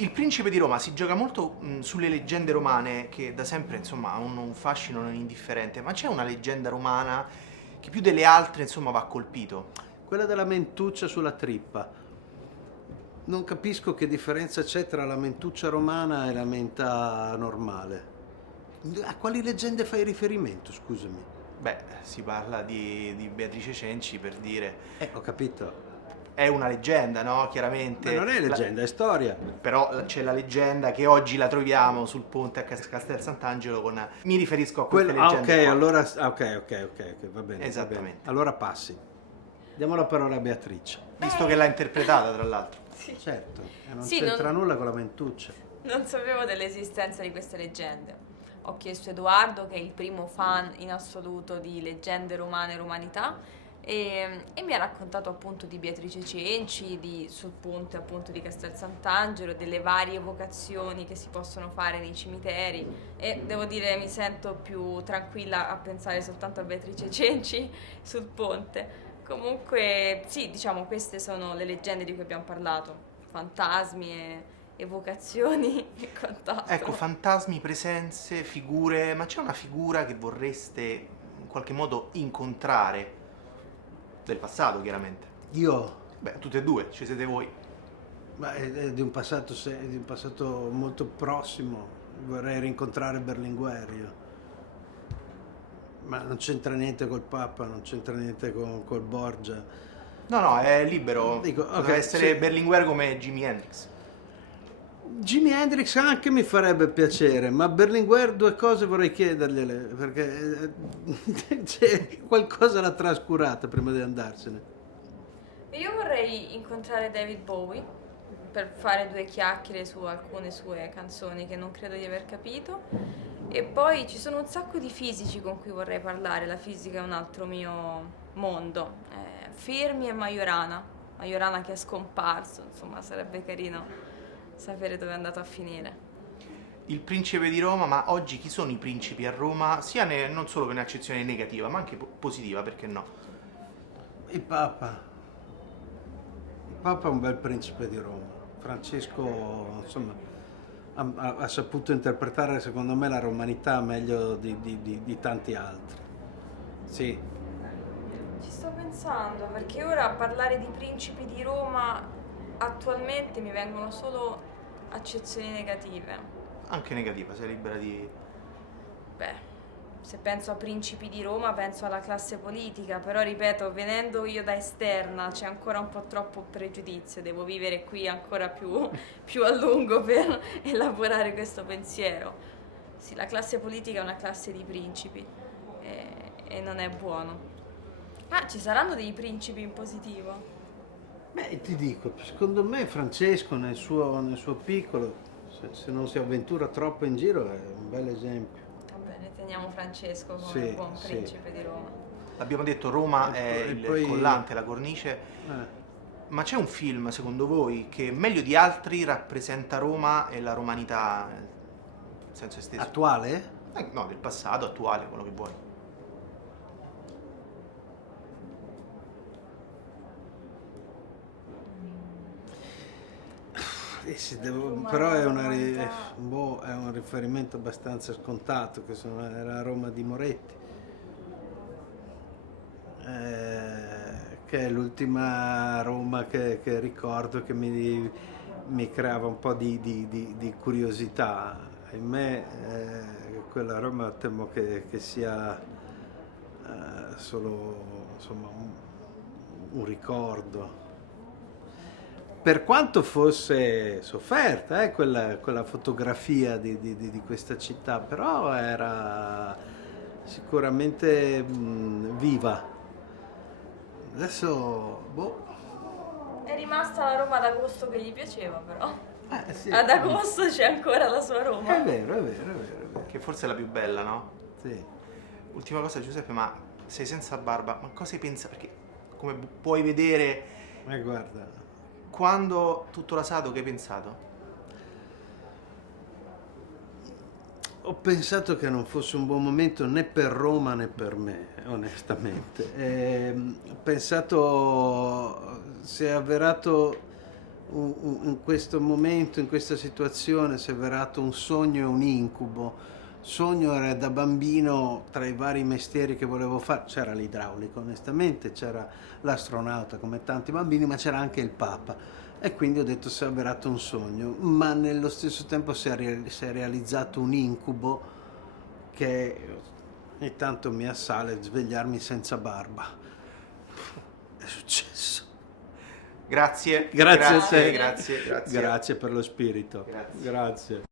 Il Principe di Roma si gioca molto sulle leggende romane che da sempre insomma hanno un fascino non indifferente, ma c'è una leggenda romana che più delle altre insomma va colpito. Quella della mentuccia sulla trippa. Non capisco che differenza c'è tra la mentuccia romana e la menta normale. A quali leggende fai riferimento, scusami? Beh, si parla di Beatrice Cenci per dire. Ho capito. È una leggenda, no? Ma Chiaramente. non è leggenda, è storia. Però c'è la leggenda che oggi la troviamo sul ponte a Castel Sant'Angelo con. Mi riferisco a queste leggende Ok, qua. allora. Ok, va bene. Esattamente. Va bene. Allora passi. Diamo la parola a Beatrice. Visto che l'ha interpretata, tra l'altro. Sì. Certo, e non Sì, c'entra nulla con la mentuccia. Non sapevo dell'esistenza di queste leggende. Ho chiesto a Edoardo, che è il primo fan in assoluto di leggende romane e romanità, e mi ha raccontato appunto di Beatrice Cenci, sul ponte appunto di Castel Sant'Angelo, delle varie evocazioni che si possono fare nei cimiteri, e devo dire mi sento più tranquilla a pensare soltanto a Beatrice Cenci sul ponte. Comunque sì, diciamo queste sono le leggende di cui abbiamo parlato, fantasmi e evocazioni e quant'altro. Ecco, fantasmi, presenze, figure, ma c'è una figura che vorreste in qualche modo incontrare del passato, chiaramente. Io, Beh, tutte e due, ci siete voi. ma è di un passato, di un passato molto prossimo, vorrei rincontrare Berlinguer io. Ma non c'entra niente col Papa, non c'entra niente col Borgia. No, è libero. Dico, Potrebbe ok, essere sì. Berlinguer come Jimi Hendrix. Jimi Hendrix anche mi farebbe piacere, ma Berlinguer due cose vorrei chiedergliele, perché c'è qualcosa l'ha trascurata prima di andarsene. Io vorrei incontrare David Bowie per fare due chiacchiere su alcune sue canzoni che non credo di aver capito. E poi ci sono un sacco di fisici con cui vorrei parlare. La fisica è un altro mio mondo. Fermi e Majorana. Majorana che è scomparso, insomma, sarebbe carino sapere dove è andato a finire. Il principe di Roma, ma oggi chi sono i principi a Roma? Sia non solo per un'accezione negativa, ma anche positiva, perché no? Il Papa. Il Papa è un bel principe di Roma. Francesco, insomma, ha saputo interpretare, secondo me, la romanità meglio di tanti altri. Sì. Ci sto pensando, perché ora a parlare di principi di Roma attualmente mi vengono solo accezioni negative. Anche negativa, sei libera di. Beh, se penso a principi di Roma penso alla classe politica, però ripeto, venendo io da esterna c'è ancora un po' troppo pregiudizio, devo vivere qui ancora più a lungo per elaborare questo pensiero. Sì, la classe politica è una classe di principi e non è buono. Ah, ci saranno dei principi in positivo? Beh, ti dico, secondo me Francesco nel suo piccolo, se non si avventura troppo in giro, è un bel esempio. Va bene, teniamo Francesco come Sì, buon sì. principe di Roma. L'abbiamo detto, Roma E è poi- il e poi- collante, la cornice. Eh, Ma c'è un film, secondo voi, che meglio di altri rappresenta Roma e la romanità, nel senso esteso? attuale? No, del passato, attuale, quello che vuoi. Però è è un riferimento abbastanza scontato, è la Roma di Moretti, che è l'ultima Roma che ricordo, che mi creava un po' di curiosità. Ahimè, quella Roma temo che sia solo, insomma, un ricordo. Per quanto fosse sofferta, quella fotografia di questa città, però era sicuramente viva. Adesso, boh. È rimasta la Roma d'agosto che gli piaceva, però. Sì. Ad agosto c'è ancora la sua Roma. È vero, è vero, è vero, è vero. Che forse è la più bella, no? Sì. Ultima cosa, Giuseppe, ma sei senza barba, ma cosa hai pensato? Perché, come puoi vedere, Guarda, quando tutto rasato, che hai pensato? ho pensato che non fosse un buon momento né per Roma né per me, onestamente. Ho pensato, si è avverato in questo momento, in questa situazione, si è avverato un sogno e un incubo. Sogno era da bambino, tra i vari mestieri che volevo fare, c'era l'idraulico onestamente, c'era l'astronauta come tanti bambini, ma c'era anche il Papa. E quindi ho detto si è avverato un sogno, ma nello stesso tempo si è realizzato un incubo che ogni tanto mi assale svegliarmi senza barba. È successo. Grazie. Grazie a te. Grazie. Grazie per lo spirito. Grazie. Grazie.